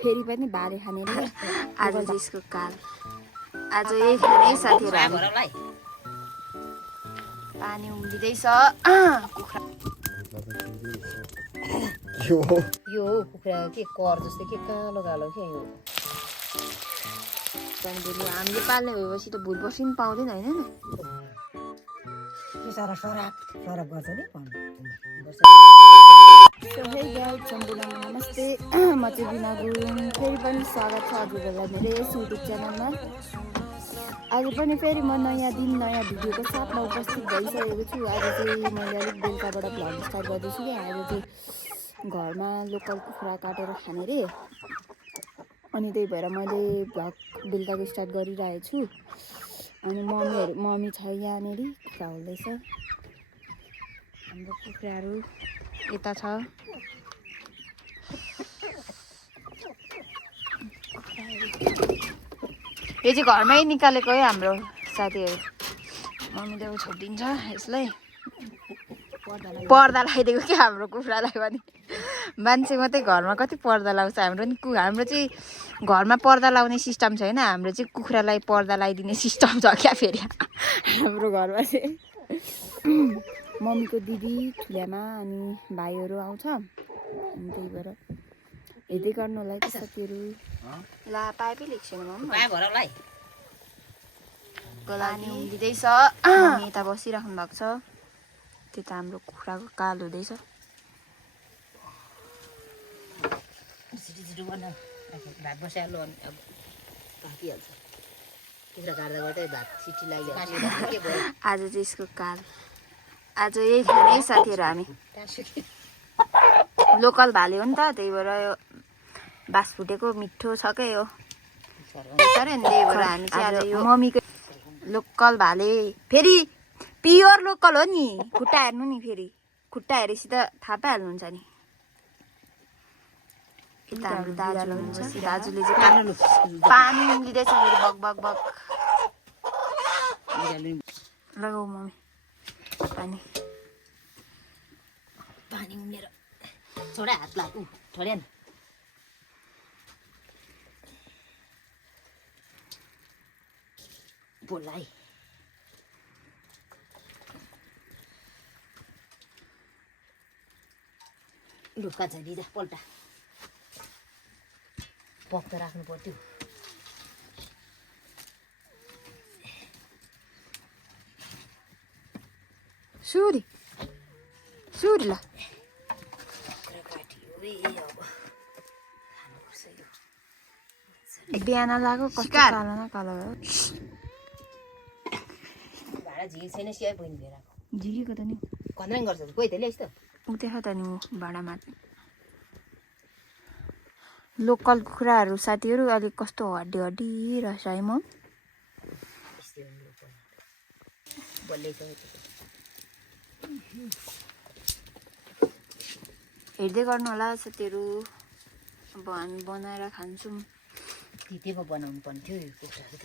फेरि पनि बाले खाने रे आज चाहिँ यसको काल आज यही खाने साथीहरु पानी उम्लिँदैछ कुखुरा यो कुखुरा के कर जस्तै के कालो कालो के यो त्यहाँदेखि हामीले पाल्ने भएपछि त भुल बसी पनि पाउँदैन होइन नि सारा सराप गर्छ नि नमस्ते म चाहिँ बिना गुरुङ फेरि पनि स्वागत छ हजुरहरूलाई मेरो यस युट्युब च्यानलमा आज पनि फेरि म नयाँ दिन नयाँ भिडियोको साथमा उपस्थित भइसकेको छु आज चाहिँ मैले अलिक बेलुकाबाट भ्लग स्टार्ट गर्दैछु कि आज चाहिँ घरमा लोकल कुखुरा काटेर खाने रे अनि त्यही भएर मैले भ्लग बेलुकाको स्टार्ट गरिरहेको छु अनि मम्मी छ यहाँनिर कुखुरा हुँदैछ हाम्रो कुखुराहरू यता छ यो चाहिँ घरमै निकालेको है हाम्रो साथीहरू मम्मीले छोडिदिन्छ यसलाई पर्दा लगाइदिएको क्या हाम्रो कुखुरालाई पनि मान्छे मात्रै घरमा कति पर्दा लगाउँछ हाम्रो चाहिँ घरमा पर्दा लगाउने सिस्टम छैन हाम्रो चाहिँ कुखुरालाई पर्दा लगाइदिने सिस्टम छ क्या फेरि हाम्रो घरमा चाहिँ मम्मीको दिदी ठुल्यामा अनि भाइहरू आउँछ अनि त्यही भएर हेर्दै गर्नु होला है साथीहरू ला पाइपै लिएको छैन गोलानी उम्लिँदैछ मम्मी यता बसिराख्नु भएको छ त्यता हाम्रो कुखुराको काल हुँदैछ भात बसाल्नु अनि अब पाकिहाल्छ कुखुरा काट्दा गर्दै भात सिटी लागिहाल्छ आज चाहिँ यसको काल आज यही खाने साथीहरू हामी लोकल भाले हो नि त त्यही भएर यो बास फुटेको मिठो छ क्या यो त्यही भएर हामी चाहिँ आज यो मम्मीको लोकल भाले फेरि प्योर लोकल हो नि खुट्टा हेर्नु नि फेरि खुट्टा हेरेपछि त थाहा पाइहाल्नुहुन्छ नि यता हाम्रो दाजु हुनुहुन्छ दाजुले चाहिँ पानी उम्लिँदैछ फेरि बग बग बग लगाऊ मम्मी पानी उम्लेर छोडा हात लाग छोड्या नि बोलाइ लुका छ दिदा पल्टा पक त राख्नु पर्थ्यो सुरी ल बिहान लाग्यो कस्तो कालो न कालो भयो भाडा झिल छैन सिया बहिनी लिएर झिकेको त नि कन्द्राङ गर्छ कोही त ल्याइस् त उ देख त नि भाडामा लोकल कुखुराहरू साथीहरू अलिक कस्तो हड्डी हड्डी रहेछ है म हेर्दै गर्नु होला साथीहरू अब हामी बनाएर खान्छौँ तिते पो बनाउनु पर्ने थियो यो कुखुराको त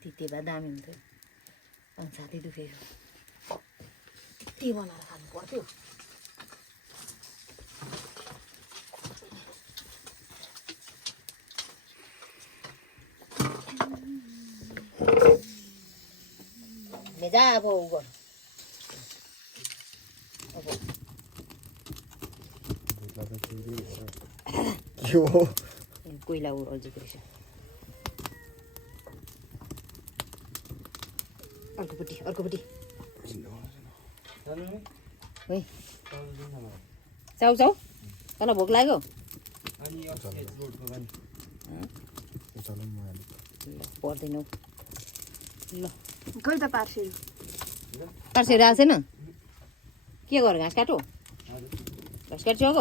तिते भए दामी हुन्थ्यो अनि छाती दुखेको के बनाएर खानु पर्थ्यो जा अब उ गर्नु कोइला अल्झेको रहेछ अर्कोपट्टि चाउ तल भोक लाग्यो पर्दैन ल खोइ त पार्सेल आएको छैन के गर घाँस काटो घाँस काट्छु अब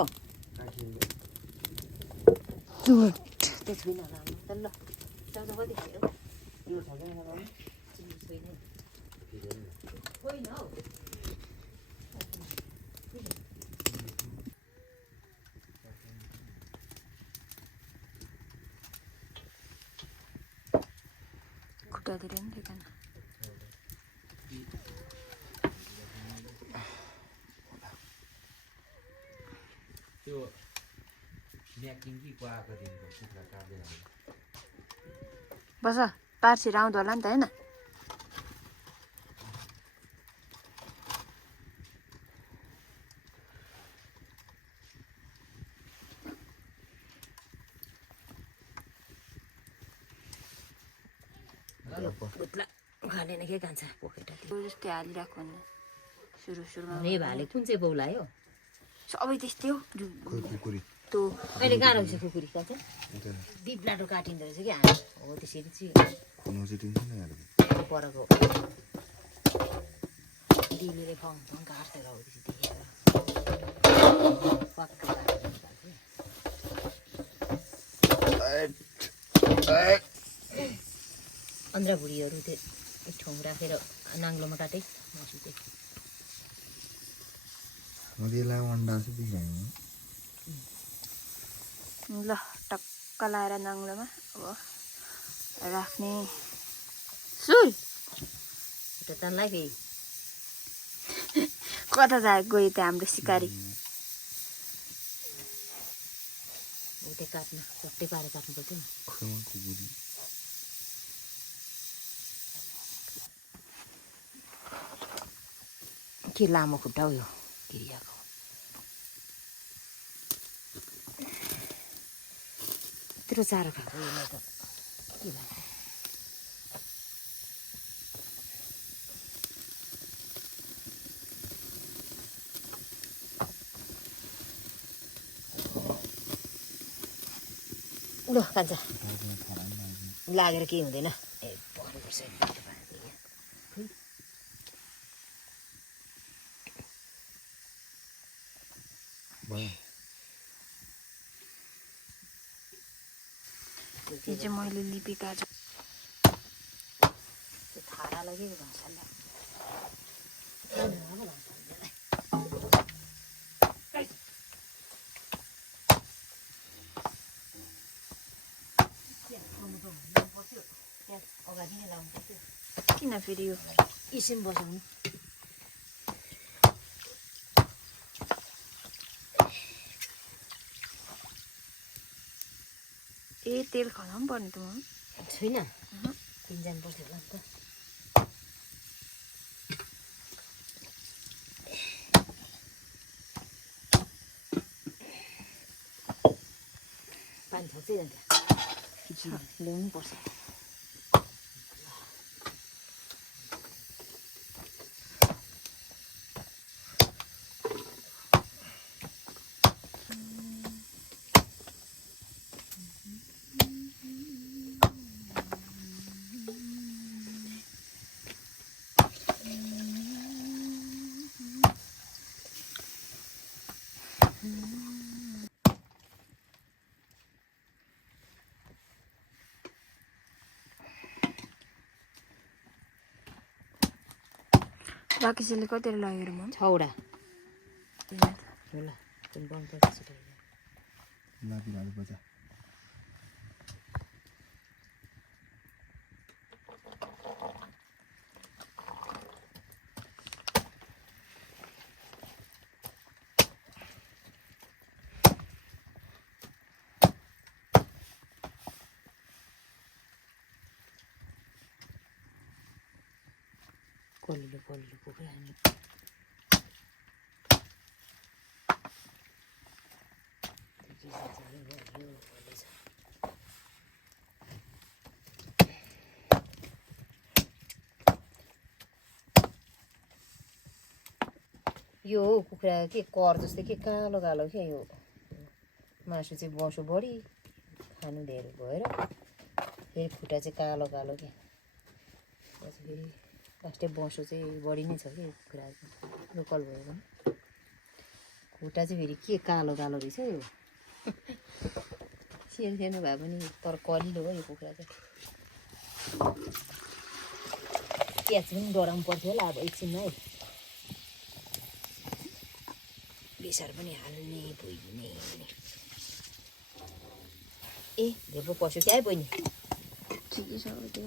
खुट्टा धेरै नि थिएन त्यो बस पार्सीहरू आउँदो होला नि त होइन पुत्ला खाने के खान्छ पोखेटा जस्तै हालिरहेको हुने सुरुमा रे भाले कुन चाहिँ बौलायो सबै त्यस्तै हो त्यो अहिले कहाँ रहेछ कुकुरी कहाँ दिप्लाटो काटिँदो रहेछ कि हामी हो त्यसरी चाहिँ परको दिदीले फङ फङ काट्छ हो त्यसरी पक्का अन्ध्रा भुँडीहरू त्यो एक ठाउँ राखेर नाङ्लोमा काटे मासु चाहिँ ल टक्क लाएर नाङ्लोमा अब राख्ने सुल एउटा तानलाई फेरि कता गयो त हाम्रो सिकारी हो त्यो काट्न चट्टै पारेर काट्नु पर्थ्यो नि के लामो खुट्टा हो यो गिरियाको यत्रो चारो खाएको यसलाई त के भन्नु ल खान्छ लागेर केही हुँदैन ए पर्नुपर्छ यो चाहिँ मैले लिपेका छु थारा लगेको घाँसलाई अगाडि नै लाउनु पर्थ्यो किन फेरि यो इसिम बसाउनु ए तेल खनाउनु पर्ने त म छैन किन जानु पर्थ्यो होला नि त पानी थोक्दै जान्छ ल्याउनु पर्छ राकेशले कतिले लगेर म 6 वटा ल कुन बन्द पर्छ कलिलो कुखुरा हान्ने यो कुखुरा के कर जस्तै के कालो कालो क्या यो मासु चाहिँ बसो बढी खानु धेरै भएर फेरि खुट्टा चाहिँ कालो कालो क्या फेरि लास्टै बसो चाहिँ बढी नै छ कि कुखुरा लोकल भयो भने खुट्टा चाहिँ फेरि के कालो कालो रहेछ यो सानो सानो भए पनि तर कलिलो हो यो कुखुरा चाहिँ प्याज पनि डराउनु पर्थ्यो होला अब एकछिनमा है बेसार पनि हाल्ने भुइने ए धेरै पस्यो क्या है बहिनी ठिकै छ त्यो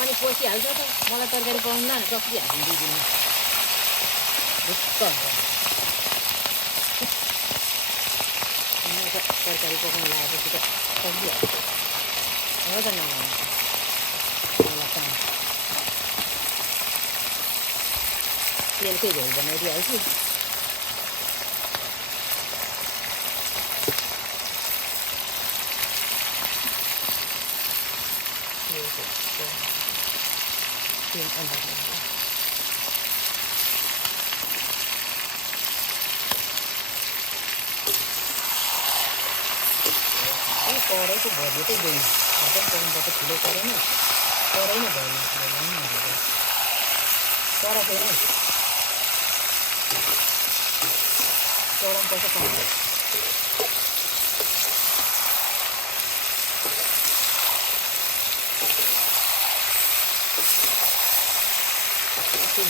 अनि पसिहाल्छ त मलाई तरकारी पाउनु न सब्जी हालिदिनु ढुक्क हुन्छ तरकारी पकाउनु लगाएपछि त सकिहाल्छ हो त नलाउँछ तेलकै झोल बनाइदिइहाल्छु कराईको भरियो चाहिँ गयो पकाउनुपर्छ ठुलो कराईमा कराई नै भयो तर फेरि चलाउनुपर्छ पाउँछ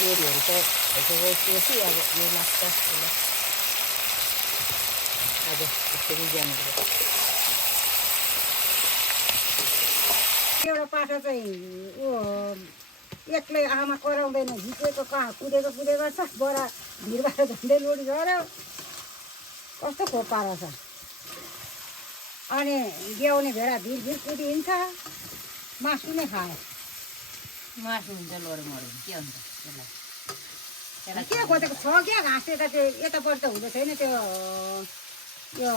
जोडीहरू त भइसकेपछि अब यो लास्ट आज यसरी जानुपर्छ एउटा पाठा चाहिँ ऊ एक्लै आमा कराउँदैन झिकेको कहाँ कुदेको छ बडा भिरबाट झन्डै लोडी गऱ्यो कस्तो खोप पारो छ अनि ब्याउने भेडा भिर कुदिन्छ मासु नै खायो मासु हुन्छ लडे मऱ्यो के हुन्छ त्यसलाई के खोजेको छ क्या घाँस यता चाहिँ यतापट्टि त हुँदै छैन त्यो यो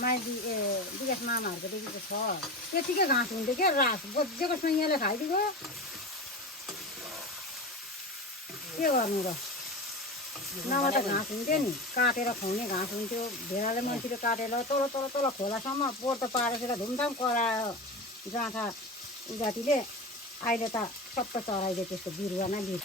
माइली विकास मामाहरूको देखिको छ त्यतिकै घाँस हुन्थ्यो क्या रास बजेको सैयाले खाइदिएको के गर्नु र नभए त घाँस हुन्थ्यो नि काटेर खुवाउने घाँस हुन्थ्यो भेडाले मान्छेले काटेर तल खोलासम्म पोहोर त पारेर धुमधाम करायो जाँथा जातिले अहिले त सबै चराइदियो त्यसको बिरुवा नै बिर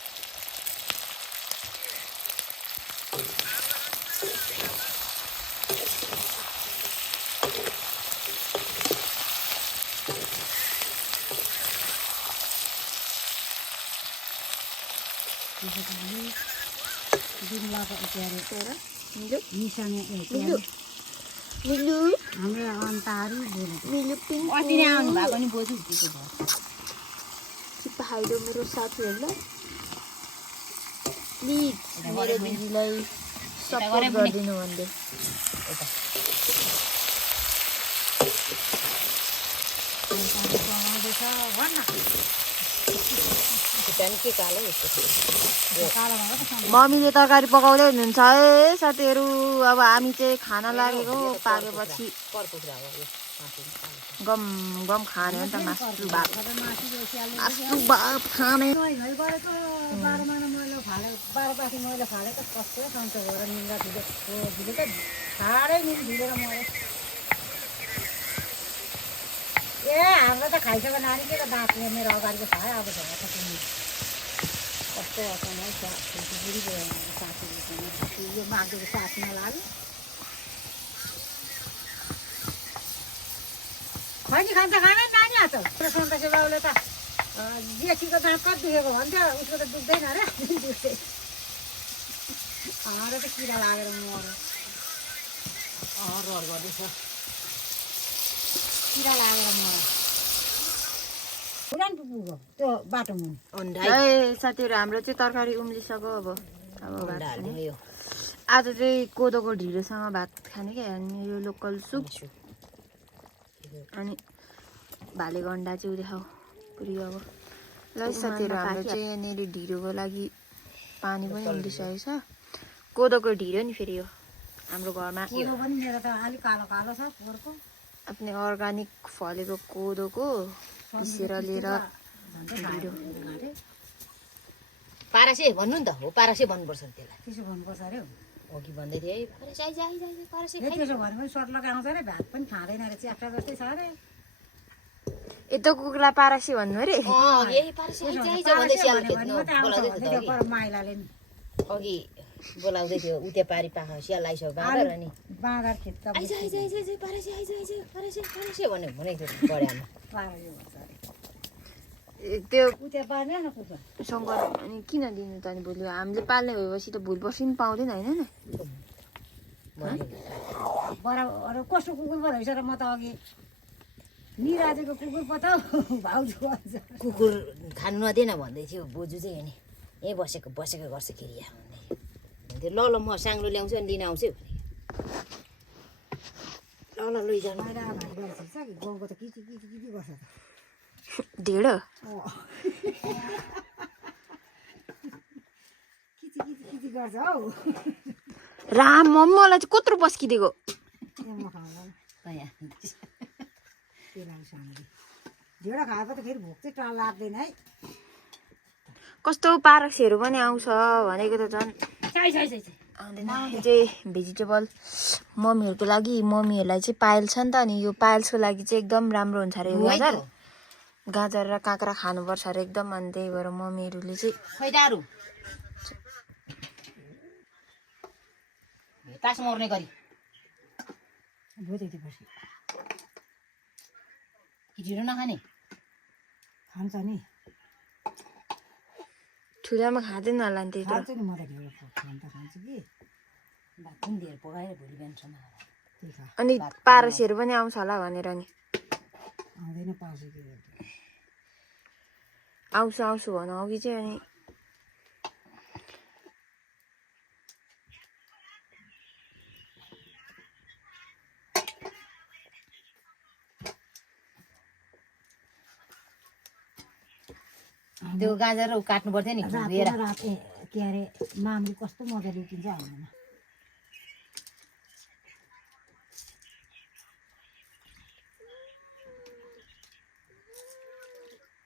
हाम्रो अन्तारी अस्ति नै आउनु भएको नि बोजू त्यसो भयो चिपाइदो मेरो साथीहरूलाई प्लिज मेरो दिदीलाई सपोर्ट गरिदिनु भन्दै के कालो मम्मीले तरकारी पकाउँदै हुनुहुन्छ है साथीहरू अब हामी चाहिँ खाना लागेको पाकेपछि गम गम खाने हो नि त मासु भात खाने 12 पाखी मैला फाले त कस्तो सन्चो भएर निन्द्रा ढिलो त साह्रै निन्द्रा ढिलेर मऱ्यो ए हाम्रो त खाइसक्यो नानी के त दाँतले मेरो अगाडिको खायो अब झगडा कस्तो अचानक बुढी साथी यो माघको साथीमा लाग्यो खैनी खान्छ खानै नानी आछ सन्तोषी बाबुले त जेठीको दाँत कति दुखेको भन्छ उसको त दुख्दैन र दुख्दै हाम्रो त किरा लागेर मऱ्यो रहर गर्दैछ किरा लागेर मऱ्यो पुरानो पुग्यो त्यो बाटो मुनि अन्डा है साथीहरू हाम्रो चाहिँ तरकारी उम्लिसक्यो अब भात खाने यो आज चाहिँ कोदोको ढिँडोसँग भात खाने क्या अनि यो लोकल सुप अनि भालेको अन्डा चाहिँ उदेखाऊ पुरी अब ल साथीहरू हाम्रो चाहिँ यहाँनिर ढिँडोको लागि पानी पनि उम्लिसकेको छ कोदोको ढिँडो नि फेरि यो हाम्रो घरमा कोदो पनि मेरो त अलिक कालो कालो छ पोहोरको आफ्नै अर्ग्यानिक फलेको कोदोको पिसेर लिएर ढिँडो पारासे भन्नु नि त हो पारासे भन्नुपर्छ नि त्यसलाई त्यसो भन्नुपर्छ अरे अघि भन्दै थिएँ है पारासे त्यसो भने पनि सर्ट लगाउँछ अरे भात पनि खाँदैन अरे च्याप्टा जस्तै छ अरे यता कुखुरा पारासी भन्नु अरे यही पारासे भन्दै स्याल खेद्नु बोलाउँदै थियो त माइलाले नि अघि बोलाउँदै थियो उते पारी पाखा स्याल आइसक्यो बाँदर अनि बाँदर खेतका पारासे भनेको थियो बढ्यामा त्यो उते पार्ने न कुखुरा शङ्कर अनि किन दिनु त अनि भोलि हामीले पाल्ने भएपछि त भोलि पर्सि पनि पाउँदैन होइन बराबर कस्तो कुकुर पो रहेछ र म त अघि निराजेको कुकुर पो त भाउजू भन्छ कुकुर खानु नदिएन भन्दै थियो बोजू चाहिँ नि यहीँ बसेको गर्छ क्रिया भन्दै भन्थ्यो ल ल म साङ्लो ल्याउँछु अनि लिन आउँछु ल ल लैजानु बाहिर भाइ गर्छ कि गाउँको त किची गर्छ त ढेँडो किची गर्छ हौ राम मलाई चाहिँ कत्रो पस्किदिएको म खाउँदैन तयार त्यसलाई सामग्री ढेँडो खाएको त फेरि भोक चाहिँ टाढा लाग्दैन है कस्तो पारक्सीहरू पनि आउँछ भनेको त झन् आउँदैन चाहिँ भेजिटेबल मम्मीहरूको लागि मम्मीहरूलाई चाहिँ पायल छ नि त अनि यो पायल्सको लागि चाहिँ एकदम राम्रो हुन्छ अरे यो गाजर र काँक्रा खानुपर्छ अरे एकदम अनि त्यही भएर मम्मीहरूले चाहिँ खैदाहरू तास मर्ने गरी भोजैपछि ढिँडो नखाने खान्छ नि ठुलामा खाँदैन होला नि त्यत्रो खान्छु नि म त ढेँडो खान त खान्छु कि भात पनि धेर पकाएर भोलि बिहानसम्म त्यही खा अनि पारसीहरू पनि आउँछ होला भनेर नि आउँदैन पाउँछु कि आउँछु भन अघि चाहिँ अनि त्यो गाजर काट्नु पर्थ्यो नि धोएर राते के अरे मामले कस्तो मजाले उकिन्छ हाल्नुमा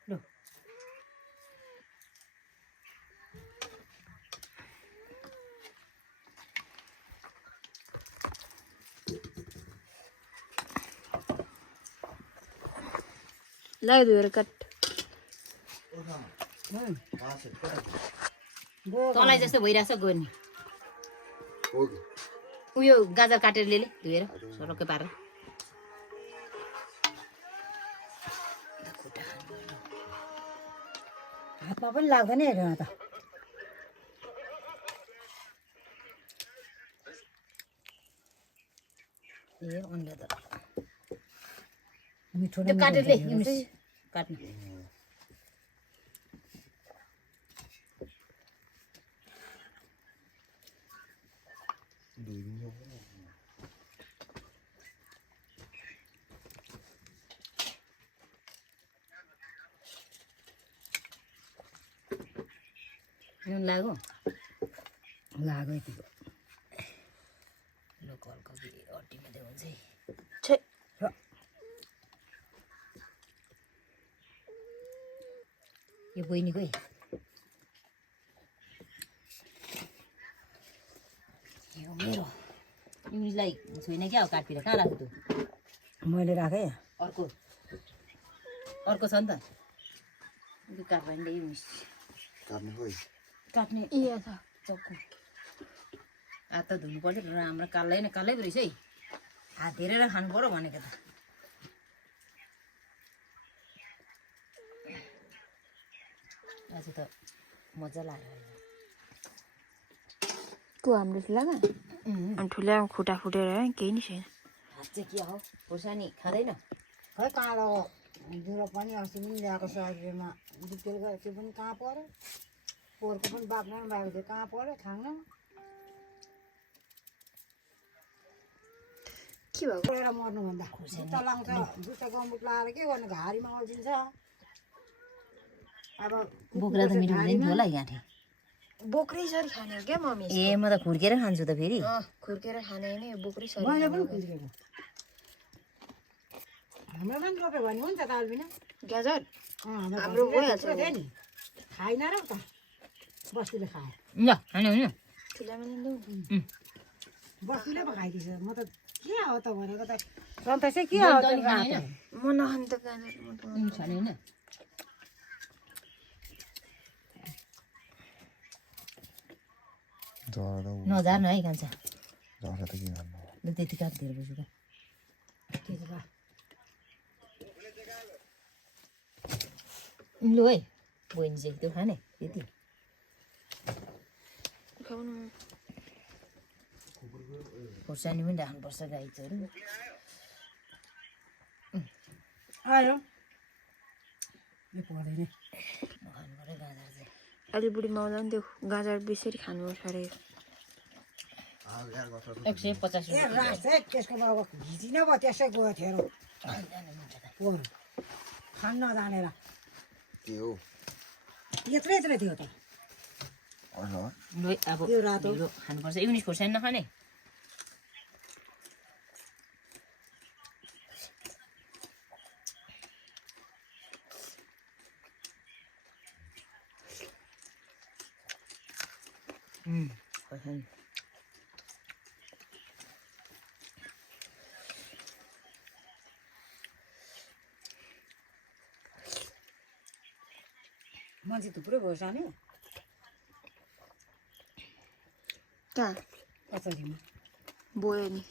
लु लाइ धोएर काट तँलाई जस्तो भइरहेछ गर्ने उयो गाजर काटेर ल्याले धोएर सरक्कै पारेर हातमा पनि लाग्दैन हेरेन त ए अन्डा त मिठो त्यो काटेर ले युनिस काट्नु नुन लाग्यो यतिको लोकल कफी अड्डी मात्रै हुन्छ है छे यो बहिनीकै यो मेरो युनिसलाई छोइन क्या हो काटपिर कहाँ राख्यो तँ मैले राखेँ अर्को छ नि त यो काठमाडौँ युनिस काट्ने इया छ चक्कु हात त धुनु पर्छ राम्रो कालै न कालै पो रहेछ है हात हेरेर खानु पर्यो भनेको त आज त मजा लाग्यो को हाम्रो ठुलामा अनि ठुलामा खुट्टा फुटेर केही नि छैन हात चाहिँ के हो खुर्सानी खाँदैन खै काँडो ज्वरो पनि अस्ति पनि ल्याएको शरीरमा बितेर गयो त्यो पनि कहाँ पऱ्यो पोहोरको पनि बाक्न भएको थियो कहाँ पऱ्यो खान्न के भएको पढेर मर्नुभन्दा जुत्ता लाउँछ जुत्ता गम्बुट लगाएर के गर्नु घारीमा अल्झिन्छ अब बोक्रा त मिठो हुँदैन थियो होला गाँठे बोक्रै सरी खाने हो क्या मम्मी ए म त खुर्केर खान्छु त फेरि खुर्केर खाने होइन यो बोक्रै सरी मैले पनि खुल्केको हाम्रो पनि रोप्यो भने हुन्छ त अल्बिना गाजर हाम्रो भइहाल्छ नि खाइन र त बस्तीले खायो ल खाने होइन ठुलामा लिँदौ बस्तीले पो खाइदिन्छ म त के हो त भनेको त सन्तोष चाहिँ के हो त म नखानु त गाजर म त खाने होइन नझार्नु है खान्छ ल त्यति काटिदिएर बस्छु त लु है बहिनी चाहिँ त्यो खाने त्यति खाउनु खोर्सानी पनि राख्नुपर्छ गाई चोरू आयो यो पढ्दैन नखानु पऱ्यो गाजर चाहिँ अलि बुढी माउला नि त्यो गाजर बेसरी खानुपर्छ अरे 150 ए रास है त्यसको अब घिचिन भयो त्यसै गयो थियो पोहोर खान नजानेर के हो यत्रै यत्रै थियो त अब यो रातो ढिलो खानुपर्छ इङ्ग्लिस खोर्सानी नखाने खोर्सानी मान्छे थुप्रै भयो सानो कहाँ पछाडिमा बोयो नि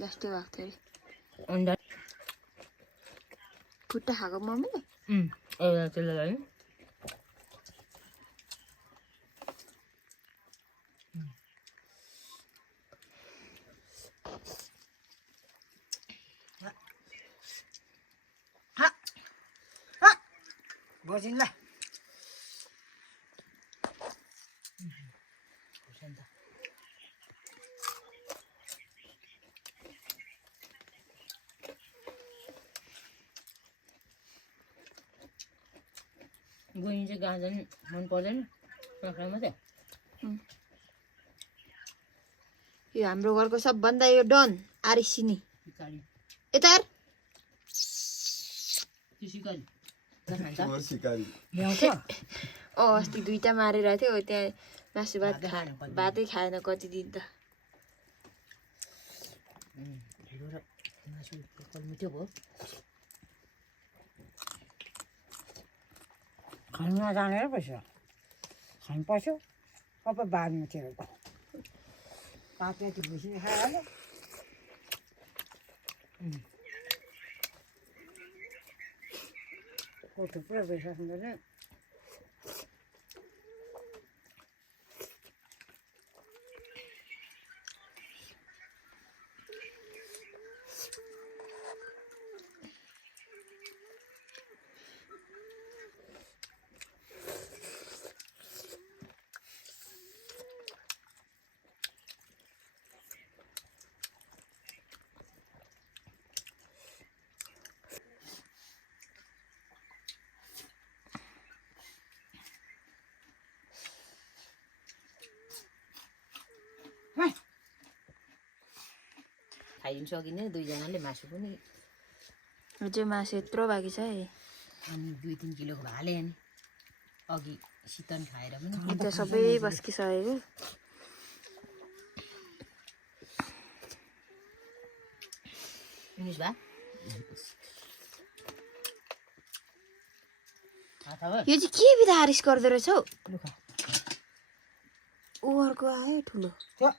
लास्टै भएको थियो अरे अन्डा खुट्टा खाएको मम्मीले एउटा त्यसलाई लाग्यो बसिन्ला खोर्सानी त गोइनी चाहिँ गाजर मन पर्दैन काँक्रा मात्रै यो हाम्रो घरको सबभन्दा यो डन आरिसिनी सिकारी यता हेर। त्यो सिकारी सिकारी ल्याउँछ अस्ति दुईटा मारेर थियो त्यहाँ मासु भात भातै खाएन कति दिन त ढिलो र मासु एकल मिठो भयो खानु नजानेर पैसा खानु पर्छ सबै बार्नु थियो पात यति भुसी खाइहाल्यो थुप्रै पैसा हुँदैन खाइदिनु सकिँदैन दुईजनाले मासु पनि यो चाहिँ मासु यत्रो बाँकी छ है अनि 2-3 किलोको हालेँ नि अघि सितन खाएर पनि त्यो सबै बस्किसकेको इङ्ग्लिस भा यो चाहिँ के बिदा हारिस गर्दो रहेछ हौ लुखा ऊ अर्को आयो ठुलो त्यो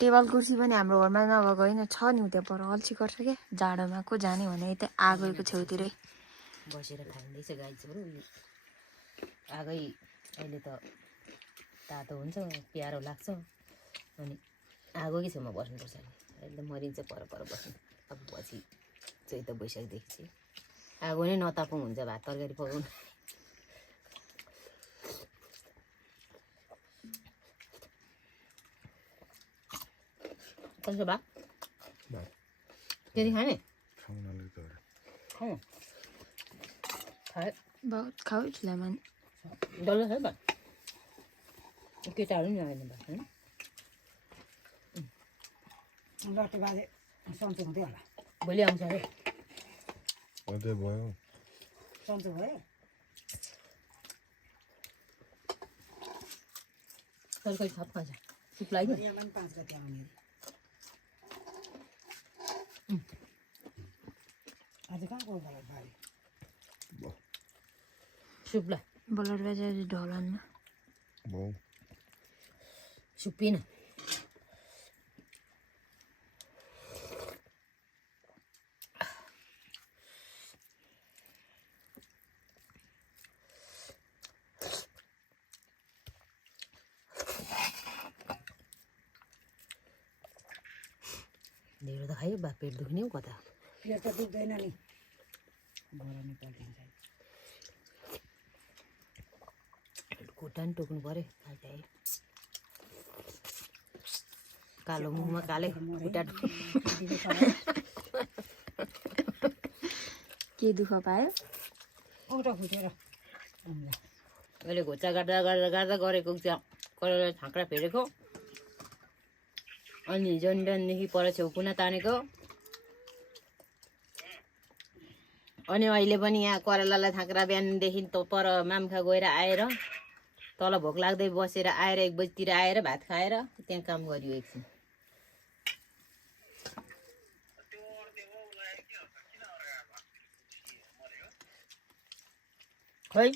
टेबल कुर्सी पनि हाम्रो घरमा नभएको होइन छ नि त्यहाँ पर अल्छी गर्छ क्या जाडोमा को जाने भने यता आगोको छेउतिरै बसेर खाइँदैछ गाई छोरो आगै अहिले त तातो हुन्छ प्यारो लाग्छ अनि आगोकै छेउमा बस्नुपर्छ नि अहिले त मरिन्छ पर बस्नु अब पछि चैत वैशाखदेखि चाहिँ आगो नै नतापौँ हुन्छ भात तरकारी पकाउनु कसो भा त्यति खाने खाऊ खाए बहुत खाऊ झुलामा डल्लो खायो भात केटाहरू नि आएन भात होइन लट्टे बाजे सन्चो हुँदै होला भोलि आउँछ अरे अझै भयो सन्चो भयो तरकारी थप खान्छ सुप लाग्यो यहाँ पनि 5 गते आउने आज कहाँ गयो होला बारी सुप ल बलर बजार ढलानमा भयो सुप पिन ढेँडो त खायो बा पेट दुख्ने हो कता पेट त दुख्दैन नि गरमै पर्दैन खुट्टा नि टोक्नु पऱ्यो खाइ कालो मुखमा कालै खुट्टा के दुःख पायो औँठा फुटेर अहिले घुच्चा गाड्दा गाड्दा गाड्दा गरेको करेर झाँक्रा फेरेको अनि हिजो बिहानदेखि पर छेउ कुना तानेको अनि अहिले पनि यहाँ करेलालाई झाँक्रा बिहानदेखि त पर मामखा गएर आएर तल भोक लाग्दै बसेर आएर 1 बजीतिर आएर भात खाएर त्यहाँ काम गरियो एकछिन खै